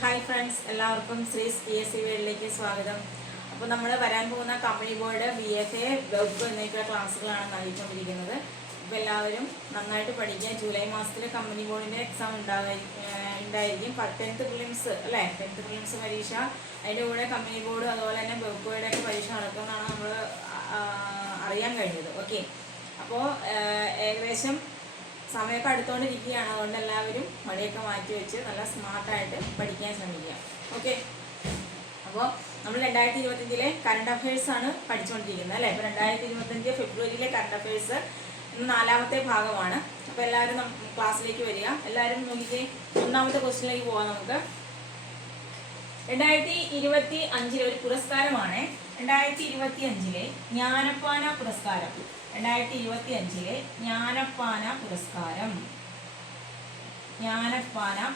Hi friends, എല്ലാവർക്കും ശ്രീസ് PSC വേൾഡിലേക്ക് സ്വാഗതം. അപ്പോൾ നമ്മൾ വരാൻ പോകുന്ന കമ്പനി ബോർഡ് BFA വകുപ്പ് എന്നൊക്കെ ക്ലാസ്സുകളാണ് നൽകിക്കൊണ്ടിരിക്കുന്നത്. അപ്പോൾ എല്ലാവരും നന്നായിട്ട് പഠിക്കുക. ജൂലൈ മാസത്തിൽ കമ്പനി ബോർഡിൻ്റെ എക്സാം ഉണ്ടായിരിക്കും. 10th പ്രിലിംസ് അല്ലേ, 10th പ്രിലിംസ് പരീക്ഷ, അതിൻ്റെ കൂടെ കമ്പനി ബോർഡ് അതുപോലെ തന്നെ വകുപ്പുകളുടെ ഒക്കെ പരീക്ഷ നടക്കുമെന്നാണ് നമ്മൾ അറിയാൻ കഴിഞ്ഞത്. ഓക്കെ, അപ്പോൾ ഏകദേശം സമയമൊക്കെ അടുത്തുകൊണ്ടിരിക്കുകയാണ്. അതുകൊണ്ട് എല്ലാവരും മടിയൊക്കെ മാറ്റി വെച്ച് നല്ല സ്മാർട്ടായിട്ട് പഠിക്കാൻ ശ്രമിക്കുക. ഓക്കെ, അപ്പോൾ നമ്മൾ 2025 കറണ്ട് അഫയേഴ്സ് ആണ് പഠിച്ചുകൊണ്ടിരിക്കുന്നത് അല്ലേ. ഇപ്പോൾ 2025 ഫെബ്രുവരിയിലെ കറണ്ട് അഫയേഴ്സ് ഇന്ന് 4ാമത്തെ ഭാഗമാണ്. അപ്പോൾ എല്ലാവരും ക്ലാസ്സിലേക്ക് വരിക. എല്ലാവരും നോക്കിയിട്ട് ഒന്നാമത്തെ ക്വസ്റ്റ്യനിലേക്ക് പോകാം. നമുക്ക് 2025 ഒരു പുരസ്കാരമാണ്. 2025 ജ്ഞാനപ്പാന പുരസ്കാരം. 2025 ജ്ഞാനപ്പാന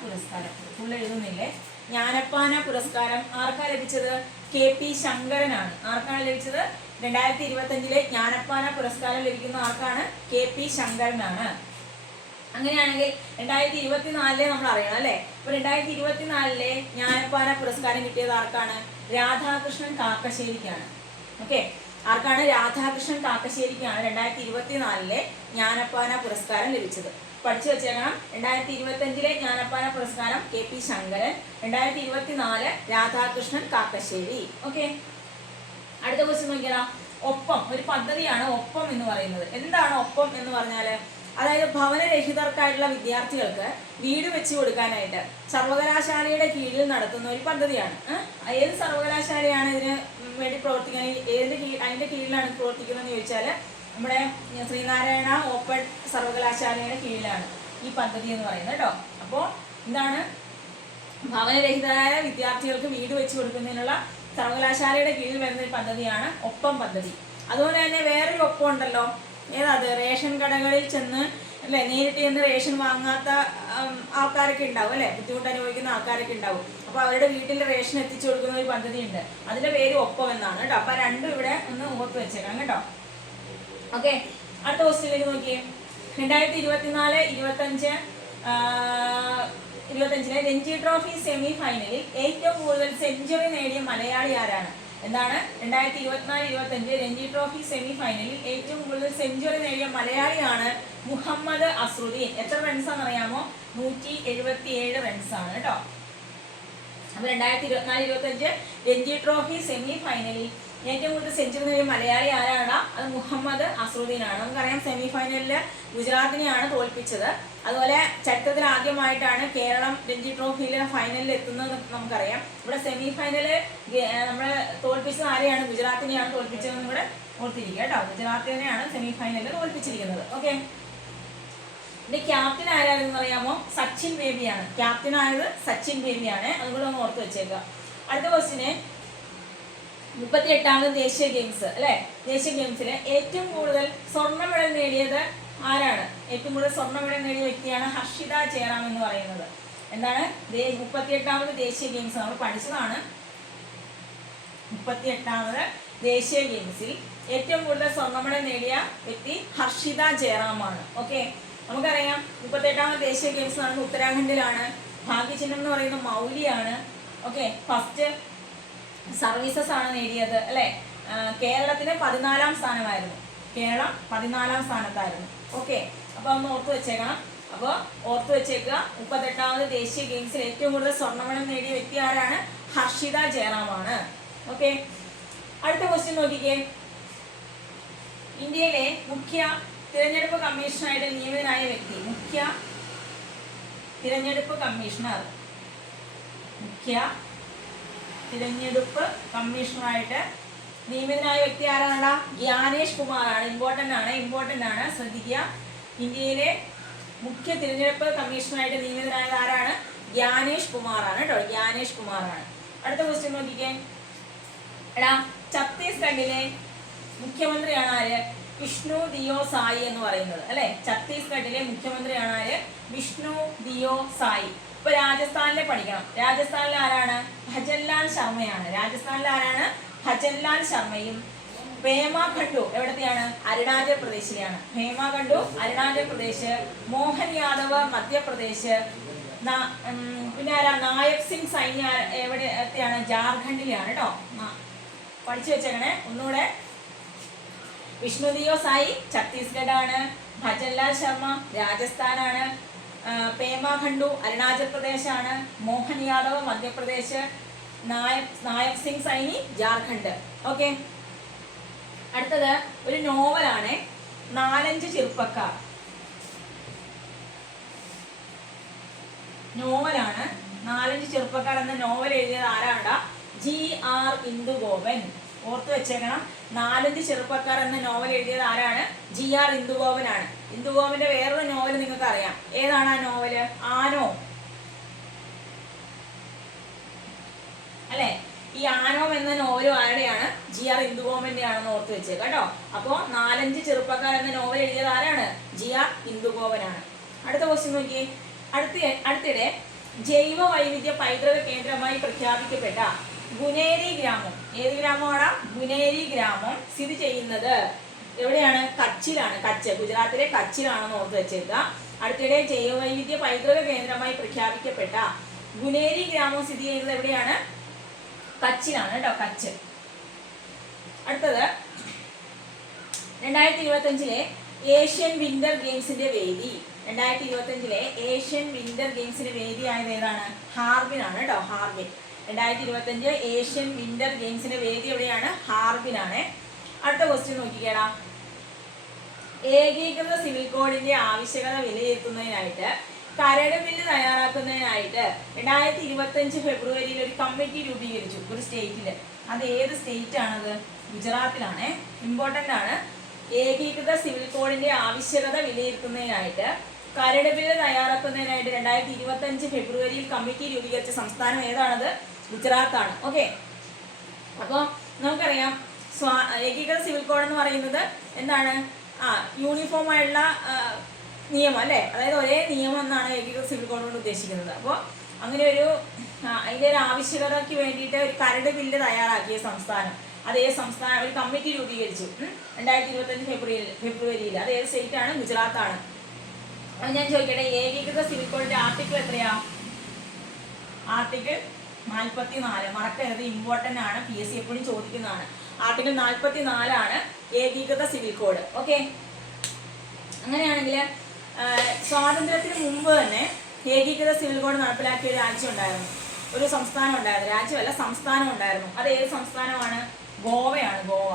പുരസ്കാരം. ഫുൾ എഴുതുന്നില്ലേ? ജ്ഞാനപ്പാന പുരസ്കാരം ആർക്കാ ലഭിച്ചത്? KP ശങ്കരനാണ്. ആർക്കാണ് ലഭിച്ചത്? 2025 ജ്ഞാനപ്പാന പുരസ്കാരം ലഭിക്കുന്ന ആർക്കാണ്? KP ശങ്കരനാണ്. അങ്ങനെയാണെങ്കിൽ 2024 നമ്മൾ അറിയണം അല്ലേ. അപ്പോൾ 2024 ജ്ഞാനപ്പാന പുരസ്കാരം കിട്ടിയത് ആർക്കാണ്? രാധാകൃഷ്ണൻ കാക്കശ്ശേരിക്കാണ്. ഓക്കെ, ആർക്കാണ്? രാധാകൃഷ്ണൻ കാക്കശ്ശേരിക്കാണ് 2024 ജ്ഞാനപ്പാന പുരസ്കാരം ലഭിച്ചത്. പഠിച്ചു വെച്ചേക്കണം. 2025 ജ്ഞാനപ്പാന പുരസ്കാരം KP ശങ്കരൻ, 2024 രാധാകൃഷ്ണൻ കാക്കശ്ശേരി. ഓക്കെ, അടുത്ത ക്വസ്റ്റ്യൻ നോക്കിയാലോ. ഒപ്പം ഒരു പദ്ധതിയാണ് ഒപ്പം എന്ന് പറയുന്നത്. എന്താണ് ഒപ്പം എന്ന് പറഞ്ഞാൽ? അതായത് ഭവനരഹിതർക്കായിട്ടുള്ള വിദ്യാർത്ഥികൾക്ക് വീട് വെച്ച് കൊടുക്കാനായിട്ട് സർവകലാശാലയുടെ കീഴിൽ നടത്തുന്ന ഒരു പദ്ധതിയാണ്. ഏത് സർവകലാശാലയാണ് ഇതിന് വേണ്ടി പ്രവർത്തിക്കുന്നത്? അതിന്റെ കീഴിലാണ് പ്രവർത്തിക്കുന്നതെന്ന് ചോദിച്ചാൽ നമ്മുടെ ശ്രീനാരായണ ഓപ്പൺ സർവകലാശാലയുടെ കീഴിലാണ് ഈ പദ്ധതി എന്ന് പറയുന്നത് കേട്ടോ. അപ്പോൾ എന്താണ്? ഭവനരഹിതരായ വിദ്യാർത്ഥികൾക്ക് വീട് വെച്ച് കൊടുക്കുന്നതിനുള്ള സർവകലാശാലയുടെ കീഴിൽ വരുന്ന ഒരു പദ്ധതിയാണ് ഒപ്പം പദ്ധതി. അതുപോലെ തന്നെ വേറൊരു ഒപ്പം ഉണ്ടല്ലോ. ഏതാത്? റേഷൻ കടകളിൽ ചെന്ന് അല്ലെ, നേരിട്ട് ചെന്ന് റേഷൻ വാങ്ങാത്ത ആൾക്കാരൊക്കെ ഉണ്ടാവും അല്ലെ, ബുദ്ധിമുട്ട് അനുഭവിക്കുന്ന ആൾക്കാരൊക്കെ ഉണ്ടാവും. അപ്പോൾ അവരുടെ വീട്ടിൽ റേഷൻ എത്തിച്ചു കൊടുക്കുന്ന ഒരു പദ്ധതി ഉണ്ട്. അതിന്റെ പേര് ഒപ്പം എന്നാണ് കേട്ടോ. അപ്പൊ രണ്ടും ഇവിടെ ഒന്ന് ഓർത്ത് വെച്ചേക്കാം കേട്ടോ. ഓക്കെ, അടുത്ത ക്വസ്റ്റ്യനിലേക്ക് നോക്കിയേ. 2024-25 രഞ്ജി ട്രോഫി സെമി ഫൈനലിൽ ഏറ്റവും കൂടുതൽ സെഞ്ചുറി നേടിയ മലയാളി ആരാണ്? എന്താണ്? 2024-25 രഞ്ജി ട്രോഫി സെമി ഫൈനലിൽ ഏറ്റവും കൂടുതൽ സെഞ്ചുറി നേടിയ മലയാളിയാണ് മുഹമ്മദ് അസ്റുദ്ദീൻ. എത്ര റൺസാണെന്ന് അറിയാമോ? 177 റൺസാണ് കേട്ടോ. അപ്പൊ 2024-25 രഞ്ജി ട്രോഫി സെമി ഫൈനലിൽ ഏറ്റവും കൂടുതൽ സെഞ്ചുറി നേടിയ മലയാളി ആരാണ്? അത് മുഹമ്മദ് അസ്റുദ്ദീൻ ആണ്. നമുക്കറിയാം സെമി ഫൈനലിൽ ഗുജറാത്തിനെയാണ് തോൽപ്പിച്ചത്. അതുപോലെ ചരിത്രത്തിൽ ആദ്യമായിട്ടാണ് കേരളം രഞ്ജി ട്രോഫിയിൽ ഫൈനലിൽ എത്തുന്നത് നമുക്കറിയാം. ഇവിടെ സെമി ഫൈനല് നമ്മളെ തോൽപ്പിച്ചത് ആരെയാണ്? ഗുജറാത്തിനെയാണ് തോൽപ്പിച്ചതെന്ന് കൂടെ ഓർത്തിരിക്കുക കേട്ടോ. ഗുജറാത്തിനെയാണ് സെമി ഫൈനലിൽ തോൽപ്പിച്ചിരിക്കുന്നത്. ഓക്കെ, ഇതിന്റെ ക്യാപ്റ്റൻ ആരാണെന്ന് അറിയാമോ? സച്ചിൻ ബേബിയാണ്. ക്യാപ്റ്റൻ ആയത് സച്ചിൻ ബേബിയാണ്. അതുകൂടെ ഒന്ന് ഓർത്ത് വെച്ചേക്കുക. അടുത്ത ക്വസ്റ്റിന് 38ാമത് ദേശീയ ഗെയിംസ് അല്ലെ. ദേശീയ ഗെയിംസില് ഏറ്റവും കൂടുതൽ സ്വർണ്ണ മെഡൽ നേടിയത് ആരാണ്? ഏറ്റവും കൂടുതൽ സ്വർണ്ണ മെഡൽ നേടിയ വ്യക്തിയാണ് ഹർഷിത ജയറാം എന്ന് പറയുന്നത്. എന്താണ്? 38ാമത് ദേശീയ ഗെയിംസ് നമ്മൾ പഠിച്ചതാണ്. 38ാമത് ദേശീയ ഗെയിംസിൽ ഏറ്റവും കൂടുതൽ സ്വർണ്ണ മെഡൽ നേടിയ വ്യക്തി ഹർഷിത ജയറാമാണ്. ഓക്കെ, നമുക്കറിയാം 38ാമത് ദേശീയ ഗെയിംസ് നടന്നത് ഉത്തരാഖണ്ഡിലാണ്. ഭാഗ്യചിഹ്നം എന്ന് പറയുന്നത് മൗലിയാണ്. ഓക്കെ, ഫസ്റ്റ് സർവീസസ് ആണ് നേടിയത് അല്ലെ. കേരളത്തിന് 14ാം സ്ഥാനമായിരുന്നു. കേരളം 14ാം സ്ഥാനത്തായിരുന്നു. ഓക്കെ, അപ്പൊ ഒന്ന് ഓർത്ത് വെച്ചേക്കണം. അപ്പോൾ ഓർത്ത് വെച്ചേക്കുക, 38ാമത് ദേശീയ ഗെയിംസിൽ ഏറ്റവും കൂടുതൽ സ്വർണ്ണ മെഡൽ നേടിയ വ്യക്തി ആരാണ്? ഹർഷിത ജയറാമാണ്. ഓക്കെ, അടുത്ത ക്വസ്റ്റ്യൻ നോക്കിക്കേ. ഇന്ത്യയിലെ മുഖ്യ തിരഞ്ഞെടുപ്പ് കമ്മീഷണറായിട്ട് നിയമിതനായ വ്യക്തി. മുഖ്യ തിരഞ്ഞെടുപ്പ് കമ്മീഷണറായിട്ട് നിയമിതനായ വ്യക്തി ആരാണ്? ജ്ഞാനേഷ് കുമാറാണ്. ഇമ്പോർട്ടൻ്റ് ആണ്, ശ്രദ്ധിക്കുക. ഇന്ത്യയിലെ മുഖ്യ തിരഞ്ഞെടുപ്പ് കമ്മീഷണറായിട്ട് നിയമിതനായത് ആരാണ്? ജ്ഞാനേഷ് കുമാറാണ് കേട്ടോ. ജ്ഞാനേഷ് കുമാറാണ്. അടുത്ത ക്വസ്റ്റ്യൻ നോക്കിക്കേ. ഛത്തീസ്ഗഡിലെ മുഖ്യമന്ത്രിയാണ് ആര്? വിഷ്ണു ദിയോ സായി എന്ന് പറയുന്നത് അല്ലെ. ഛത്തീസ്ഗഡിലെ മുഖ്യമന്ത്രിയാണ് ആര്? വിഷ്ണു ദിയോ സായി. ഇപ്പൊ രാജസ്ഥാനിലെ പഠിക്കണം. രാജസ്ഥാനിൽ ആരാണ്? ഭജൻലാൽ ശർമ്മയാണ്. ഭജൻലാൽ ശർമ്മയും പേമ ഖണ്ഡു എവിടത്തെയാണ്? അരുണാചൽ പ്രദേശിലെയാണ്. പേമ ഖണ്ഡു അരുണാചൽ പ്രദേശ്, മോഹൻ യാദവ് മധ്യപ്രദേശ്, പിന്നെ ആരാ? നായക് സിംഗ് സൈനി എവിടെയാണ്? ജാർഖണ്ഡിലാണ് കേട്ടോ. പഠിച്ചു വെച്ചേക്കണേ ഒന്നുകൂടെ. വിഷ്ണുദിയോ സായി ഛത്തീസ്ഗഡ് ആണ്. ഭജൻലാൽ ശർമ്മ രാജസ്ഥാനാണ്. പേമ ഖണ്ഡു അരുണാചൽ പ്രദേശാണ്. മോഹൻ യാദവ് മധ്യപ്രദേശ്. നായക് സിംഗ് സൈനി ജാർഖണ്ഡ്. ഓക്കെ, അടുത്തത് ഒരു നോവലാണ്, നാലഞ്ച് ചെറുപ്പക്കാർ. നോവലാണ് നാലഞ്ച് ചെറുപ്പക്കാർ എന്ന നോവൽ എഴുതിയത് ആരാണ്ടാ? GR ഇന്ദുഗോപൻ. ഓർത്ത് വെച്ചേക്കണം, നാലഞ്ച് ചെറുപ്പക്കാർ എന്ന നോവൽ എഴുതിയത് ആരാണ്? GR ഇന്ദുഗോപനാണ്. ഇന്ദുഗോപന്റെ വേറൊരു നോവൽ നിങ്ങൾക്ക് അറിയാം. ഏതാണ് ആ നോവല്? ആനോ അല്ലെ? ഈ ആനോ എന്ന നോവലും ആരുടെയാണ്? GR ഇന്ദുഗോപന്റെ ആണെന്ന് ഓർത്ത് വെച്ചേക്കാം കേട്ടോ. അപ്പോ നാലഞ്ച് ചെറുപ്പക്കാർ എന്ന നോവൽ എഴുതിയത് ആരാണ്? GR ഇന്ദുഗോപനാണ്. അടുത്ത ക്വസ്റ്റ്യൻ നോക്കിയേ. അടുത്തിടെ ജൈവ വൈവിധ്യ പൈതൃക കേന്ദ്രമായി പ്രഖ്യാപിക്കപ്പെട്ട ഗുനേരി ഗ്രാമം, ഏത് ഗ്രാമമാണ്? ഗുനേരി ഗ്രാമം സ്ഥിതി ചെയ്യുന്നത് എവിടെയാണ്? കച്ചിലാണ്. കച്ച് ഗുജറാത്തിലെ കച്ചിലാണെന്ന് ഓർത്ത് വെച്ചേക്കുക. അടുത്തിടെ ജൈവ വൈവിധ്യ പൈതൃക കേന്ദ്രമായി പ്രഖ്യാപിക്കപ്പെട്ട ഗുനേരി ഗ്രാമം സ്ഥിതി ചെയ്യുന്നത് എവിടെയാണ്? കച്ചിലാണ് കേട്ടോ, കച്ച്. അടുത്തത് 2025 ഏഷ്യൻ വിന്റർ ഗെയിംസിന്റെ വേദി. 2025 ഏഷ്യൻ വിന്റർ ഗെയിംസിന്റെ വേദിയായത് ഏതാണ്? ഹാർബിനാണ് കേട്ടോ, ഹാർബിൻ. 2025 ഏഷ്യൻ വിന്റർ ഗെയിംസിന്റെ വേദി എവിടെയാണ്? ഹാർബിനാണ്. അടുത്ത ക്വസ്റ്റ്യൻ നോക്കിക്കേടാ. ഏകീകൃത സിവിൽ കോഡിന്റെ ആവശ്യകത വിലയിരുത്തുന്നതിനായിട്ട് കരട് ബില്ല് തയ്യാറാക്കുന്നതിനായിട്ട് 2025 ഫെബ്രുവരിയിൽ ഒരു കമ്മിറ്റി രൂപീകരിച്ചു ഒരു സ്റ്റേറ്റില്. അത് ഏത് സ്റ്റേറ്റ് ആണത്? ഗുജറാത്തിലാണ്. ഇമ്പോർട്ടന്റ് ആണ്. ഏകീകൃത സിവിൽ കോഡിന്റെ ആവശ്യകത വിലയിരുത്തുന്നതിനായിട്ട് കരട് ബില്ല് തയ്യാറാക്കുന്നതിനായിട്ട് 2025 ഫെബ്രുവരിയിൽ കമ്മിറ്റി രൂപീകരിച്ച സംസ്ഥാനം ഏതാണത്? ഗുജറാത്താണ്. ഓക്കെ, അപ്പോൾ നമുക്കറിയാം ഏകീകൃത സിവിൽ കോഡ് എന്ന് പറയുന്നത് എന്താണ്? യൂണിഫോം ആയിട്ടുള്ള നിയമം അല്ലേ? അതായത് ഒരേ നിയമം എന്നാണ് ഏകീകൃത സിവിൽ കോഡ് കൊണ്ട് ഉദ്ദേശിക്കുന്നത്. അപ്പോൾ അങ്ങനെ അതിൻ്റെ ഒരു ആവശ്യകതയ്ക്ക് വേണ്ടിയിട്ട് ഒരു കരട് ബില്ല് തയ്യാറാക്കിയ സംസ്ഥാനം, അതേ സംസ്ഥാനം ഒരു കമ്മിറ്റി രൂപീകരിച്ചു 2025 ഫെബ്രുവരിയിൽ. അത് ഏത് സ്റ്റേറ്റ് ആണ്? ഗുജറാത്താണ്. അത് ഞാൻ ചോദിക്കട്ടെ, ഏകീകൃത സിവിൽ കോഡിന്റെ ആർട്ടിക്കിൾ എത്രയാ? ആർട്ടിക്കിൾ 44. മറക്കരുത്, ഇമ്പോർട്ടന്റ് ആണ്, PSC എപ്പോഴും ചോദിക്കുന്നതാണ്. ആർട്ടിക്കിൾ 44 ആണ് ഏകീകൃത സിവിൽ കോഡ്. ഓക്കെ, അങ്ങനെയാണെങ്കിൽ സ്വാതന്ത്ര്യത്തിന് മുമ്പ് തന്നെ ഏകീകൃത സിവിൽ കോഡ് നടപ്പിലാക്കിയ ഒരു രാജ്യം ഉണ്ടായിരുന്നു, ഒരു സംസ്ഥാനം ഉണ്ടായിരുന്നു. രാജ്യമല്ല, സംസ്ഥാനം ഉണ്ടായിരുന്നു. അത് ഏത് സംസ്ഥാനമാണ്? ഗോവയാണ്, ഗോവ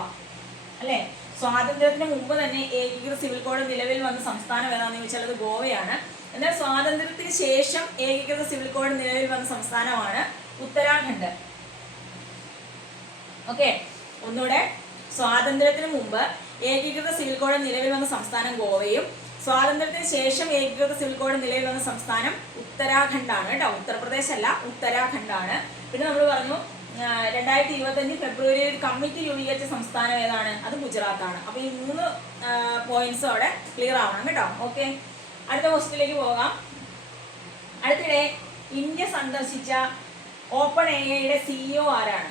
അല്ലേ? സ്വാതന്ത്ര്യത്തിന് മുമ്പ് തന്നെ ഏകീകൃത സിവിൽ കോഡ് നിലവിൽ വന്ന സംസ്ഥാനം ഏതാണെന്ന് ചോദിച്ചാൽ അത് ഗോവയാണ്. എന്നാൽ സ്വാതന്ത്ര്യത്തിന് ശേഷം ഏകീകൃത സിവിൽ കോഡ് നിലവിൽ വന്ന സംസ്ഥാനമാണ് ഉത്തരാഖണ്ഡ്. ഓക്കെ, ഒന്നുകൂടെ. സ്വാതന്ത്ര്യത്തിന് മുമ്പ് ഏകീകൃത സിവിൽ കോഡ് നിലവിൽ വന്ന സംസ്ഥാനം ഗോവയും സ്വാതന്ത്ര്യത്തിന് ശേഷം ഏകീകൃത സിവിൽ കോഡ് നിലവിൽ വന്ന സംസ്ഥാനം ഉത്തരാഖണ്ഡാണ് കേട്ടോ. ഉത്തർപ്രദേശ് അല്ല, ഉത്തരാഖണ്ഡാണ്. പിന്നെ നമ്മൾ പറഞ്ഞു 2025 ഫെബ്രുവരിയിൽ ഒരു കമ്മിറ്റി രൂപീകരിച്ച സംസ്ഥാനം ഏതാണ്? അത് ഗുജറാത്താണ്. അപ്പോൾ ഈ 3 പോയിന്റ്സ് അവിടെ ക്ലിയർ ആവണം കേട്ടോ. ഓക്കെ, അടുത്ത ക്വസ്റ്റ്യനിലേക്ക് പോകാം. അടുത്തിടെ ഇന്ത്യ സന്ദർശിച്ച ഓപ്പൺ AI CEO ആരാണ്?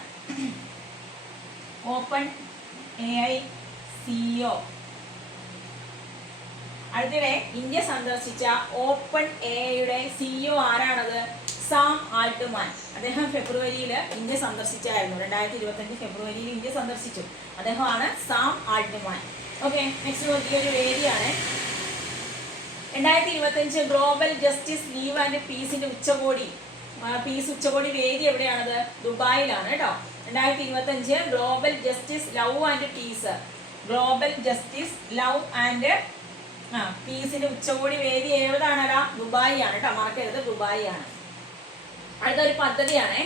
Open AI CEO. അടുത്തിടെ ഇന്ത്യ സന്ദർശിച്ച ഓപ്പൺ AI CEO ആരാണത്? Sam Altman. അദ്ദേഹം ഫെബ്രുവരിയിൽ ഇന്ത്യ സന്ദർശിച്ചായിരുന്നു. 2025 ഫെബ്രുവരിയിൽ ഇന്ത്യ സന്ദർശിച്ചു. അദ്ദേഹമാണ് സാം ആൾട്ട്മാൻ. ഓക്കെ, നെക്സ്റ്റ് നോക്കിയ ഒരു വേദിയാണ് 2025 ഗ്ലോബൽ ജസ്റ്റിസ് ലീവ് ആൻഡ് പീസിന്റെ ഉച്ചകോടി. പീസ് ഉച്ചകോടി വേദി എവിടെയാണത്? ദുബായിലാണ് കേട്ടോ. 2025 global justice love and peace, global justice love and പീസിന്റെ ഉച്ചകോടി വേദി എവിടെയാണല്ലോ? ദുബായി ആണ് കേട്ടോ, മറക്കരുത്, ദുബായി ആണ്. അടുത്തൊരു പദ്ധതിയാണ്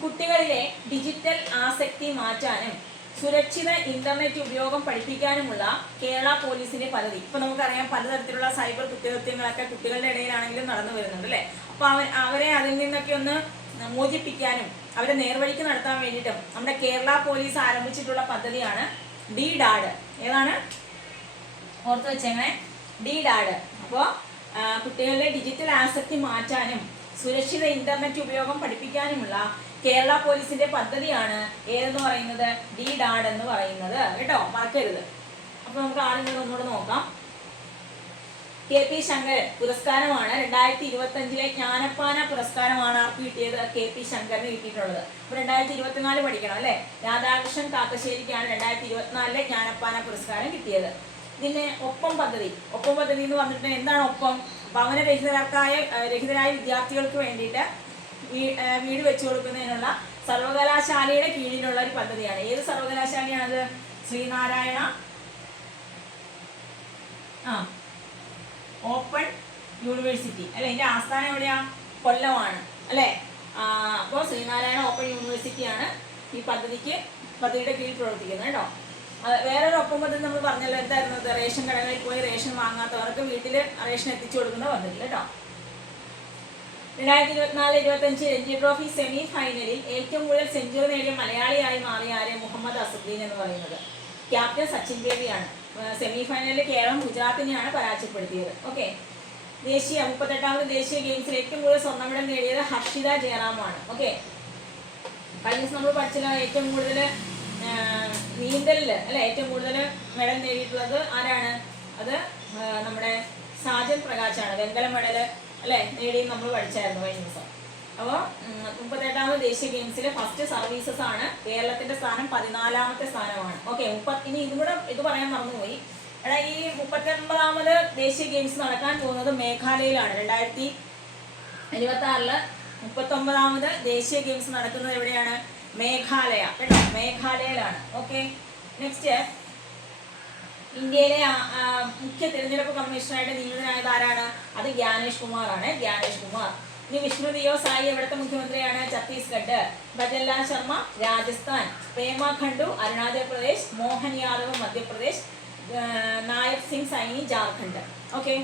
കുട്ടികളിലെ ഡിജിറ്റൽ ആസക്തി മാറ്റാനും സുരക്ഷിത ഇന്റർനെറ്റ് ഉപയോഗം പഠിപ്പിക്കാനുമുള്ള കേരള പോലീസിന്റെ പദ്ധതി. ഇപ്പൊ നമുക്കറിയാം പലതരത്തിലുള്ള സൈബർ കുറ്റകൃത്യങ്ങളൊക്കെ കുട്ടികളുടെ ഇടയിലാണെങ്കിലും നടന്നു വരുന്നുണ്ട് അല്ലേ? അപ്പൊ അവരെ അതിൽ നിന്നൊക്കെ ഒന്ന് മോചിപ്പിക്കാനും അവരെ നേർവഴിക്ക് നടത്താൻ വേണ്ടിയിട്ടും നമ്മുടെ കേരള പോലീസ് ആരംഭിച്ചിട്ടുള്ള പദ്ധതിയാണ് DDAD. ഏതാണ്? ഓർത്ത് വെച്ചേങ്ങനെ, DDAD. അപ്പോൾ കുട്ടികളുടെ ഡിജിറ്റൽ ആസക്തി മാറ്റാനും സുരക്ഷിത ഇന്റർനെറ്റ് ഉപയോഗം പഠിപ്പിക്കാനുമുള്ള കേരള പോലീസിന്റെ പദ്ധതിയാണ് ഏതെന്ന് പറയുന്നത്? DDAD എന്ന് പറയുന്നത് കേട്ടോ, മറക്കരുത്. അപ്പൊ നമുക്ക് ആളുകൾ ഒന്നുകൂടെ നോക്കാം. KP ശങ്കരൻ പുരസ്കാരമാണ് 2025 ജ്ഞാനപ്പാന പുരസ്കാരമാണ് ആർക്ക് കിട്ടിയത്? KP ശങ്കരന് കിട്ടിയിട്ടുള്ളത്. അപ്പോൾ 2024 പഠിക്കണം അല്ലേ? രാധാകൃഷ്ണൻ കാക്കശ്ശേരിക്കാണ് 2024 ജ്ഞാനപ്പാന പുരസ്കാരം കിട്ടിയത്. പിന്നെ ഒപ്പം പദ്ധതി എന്ന് പറഞ്ഞിട്ട് എന്താണ് ഒപ്പം? രഹിതരായ വിദ്യാർത്ഥികൾക്ക് വേണ്ടിയിട്ട് വീട് വെച്ചു കൊടുക്കുന്നതിനുള്ള സർവകലാശാലയുടെ കീഴിലുള്ള ഒരു പദ്ധതിയാണ്. ഏത് സർവകലാശാലയാണത്? ശ്രീനാരായണ ഓപ്പൺ യൂണിവേഴ്സിറ്റി അല്ലെ. ഇതിന്റെ ആസ്ഥാനം എവിടെയാ? കൊല്ലമാണ് അല്ലെ. അപ്പോൾ ശ്രീനാരായണ ഓപ്പൺ യൂണിവേഴ്സിറ്റിയാണ് ഈ പദ്ധതിയുടെ കീഴിൽ പ്രവർത്തിക്കുന്നത് കേട്ടോ. വേറൊരു ഒപ്പം പദ്ധതി നമ്മൾ പറഞ്ഞല്ലോ, എന്തായിരുന്നു? റേഷൻ കടകളിൽ പോയി റേഷൻ വാങ്ങാത്തവർക്ക് വീട്ടിൽ റേഷൻ എത്തിച്ചു കൊടുക്കുന്ന പദ്ധതി കേട്ടോ. 2024-25 രഞ്ജി ട്രോഫി സെമി ഫൈനലിൽ ഏറ്റവും കൂടുതൽ സെഞ്ചുറി നേടിയ മലയാളിയായി മാറിയ ആര്? മുഹമ്മദ് അസറുദ്ദീൻ എന്ന് പറയുന്നത്. ക്യാപ്റ്റൻ സച്ചിൻ ബേബിയാണ്. സെമി ഫൈനലിൽ കേരളം ഗുജറാത്തിനെയാണ് പരാജയപ്പെടുത്തിയത്. ഓക്കെ. 38ാമത് ദേശീയ ഗെയിംസിൽ ഏറ്റവും കൂടുതൽ സ്വർണ്ണ മെഡൽ നേടിയത് ഹർഷിത ജയറാമാണ്. ഓക്കെ. കഴിഞ്ഞ ദിവസം നമ്മൾ പഠിച്ചില്ല, ഏറ്റവും കൂടുതൽ നീന്തലിൽ അല്ലെ ഏറ്റവും കൂടുതൽ മെഡൽ നേടിയിട്ടുള്ളത് ആരാണ്? അത് നമ്മുടെ സാജൻ പ്രകാശാണ്. വെങ്കല മെഡൽ അല്ലെ നേടിയും നമ്മൾ പഠിച്ചായിരുന്നു കഴിഞ്ഞ ദിവസം. അപ്പോൾ 38ാമത് ദേശീയ ഗെയിംസിലെ ഫസ്റ്റ് സർവീസസ് ആണ്. കേരളത്തിന്റെ സ്ഥാനം 14ാമത്തെ സ്ഥാനമാണ്. ഓക്കെ. ഇനി ഇത് പറയാൻ മറന്നുപോയി. എടാ, ഈ 39ാമത് ദേശീയ ഗെയിംസ് നടക്കാൻ പോകുന്നത് മേഘാലയയിലാണ്. 2026 39ാമത് ദേശീയ ഗെയിംസ് നടക്കുന്നത് എവിടെയാണ്? മേഘാലയ കേട്ടോ, മേഘാലയയിലാണ്. ഓക്കെ. നെക്സ്റ്റ്, ഇന്ത്യയിലെ മുഖ്യ തിരഞ്ഞെടുപ്പ് കമ്മീഷണറായിട്ട് നിയമിതനായത് ആരാണ്? അത് ജ്ഞാനേഷ് കുമാർ ആണ്. ജ്ഞാനേഷ് കുമാർ. ഇനി വിഷ്ണു ദിയോ സായി എവിടുത്തെ മുഖ്യമന്ത്രിയാണ്? ഛത്തീസ്ഗഡ്. ഭജൻലാൽ ശർമ്മ രാജസ്ഥാൻ. പേമ ഖണ്ഡു അരുണാചൽ പ്രദേശ്. മോഹൻ യാദവ് മധ്യപ്രദേശ്. നായക് സിംഗ് സൈനി ജാർഖണ്ഡ്. ഓക്കെ.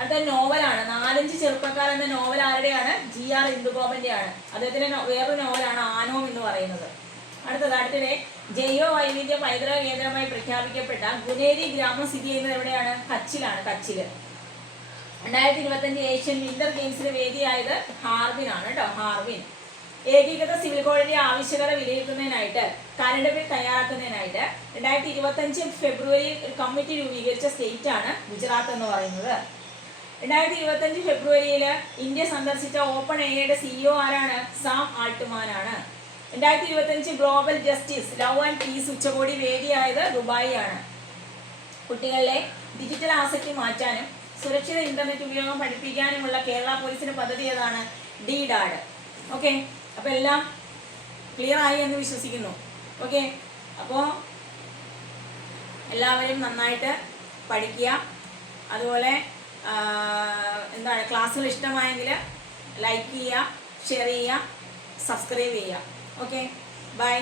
അടുത്ത നോവലാണ് 4-5 ചെറുപ്പക്കാർ എന്ന നോവൽ ആരുടെയാണ്? GR ഇന്ദുഗോപന്റെയാണ്. അദ്ദേഹത്തിന്റെ വേറൊരു നോവലാണ് ആനോം എന്ന് പറയുന്നത്. അടുത്തത് ജൈവ വൈവിധ്യ പൈതൃക കേന്ദ്രമായി പ്രഖ്യാപിക്കപ്പെട്ട ഗുനേരി ഗ്രാമം സ്ഥിതി ചെയ്യുന്നത് എവിടെയാണ്? കച്ചിലാണ്. കച്ചില്. 2025 ഏഷ്യൻ വിന്റർ ഗെയിംസിന് വേദിയായത് ഹാർബിനാണ് കേട്ടോ, ഹാർബിൻ. ഏകീകൃത സിവിൽ കോഡിന്റെ ആവശ്യകത വിലയിരുത്തുന്നതിനായിട്ട് കരട് ബിൽ തയ്യാറാക്കുന്നതിനായിട്ട് 2025 ഫെബ്രുവരിയിൽ ഒരു കമ്മിറ്റി രൂപീകരിച്ച സ്റ്റേറ്റ് ആണ് ഗുജറാത്ത് എന്ന് പറയുന്നത്. 2025 ഫെബ്രുവരിയിൽ ഇന്ത്യ സന്ദർശിച്ച ഓപ്പൺ എയുടെ CEO ആരാണ്? സാം ആൾട്ട്മാനാണ്. 2025 global justice love and peace ഉച്ചകോടി വേദിയായത് ദുബായ് ആണ്. കുട്ടികളിലെ ഡിജിറ്റൽ ആസക്തി മാറ്റാനും സുരക്ഷിത ഇന്റർനെറ്റ് ഉപയോഗം പഠിപ്പിക്കാനുമുള്ള കേരള പോലീസിന്റെ പദ്ധതി ഏതാണ്? DDAD. ഓക്കെ. അപ്പോൾ എല്ലാം ക്ലിയർ ആയി എന്ന് വിശ്വസിക്കുന്നു. ഓക്കെ. അപ്പോൾ എല്ലാവരും നന്നായിട്ട് പഠിക്കുക. അതുപോലെ ക്ലാസ്സുകൾ ഇഷ്ടമായെങ്കിൽ ലൈക്ക് ചെയ്യുക, ഷെയർ ചെയ്യുക, സബ്സ്ക്രൈബ് ചെയ്യുക. ഓക്കെ. ബൈ.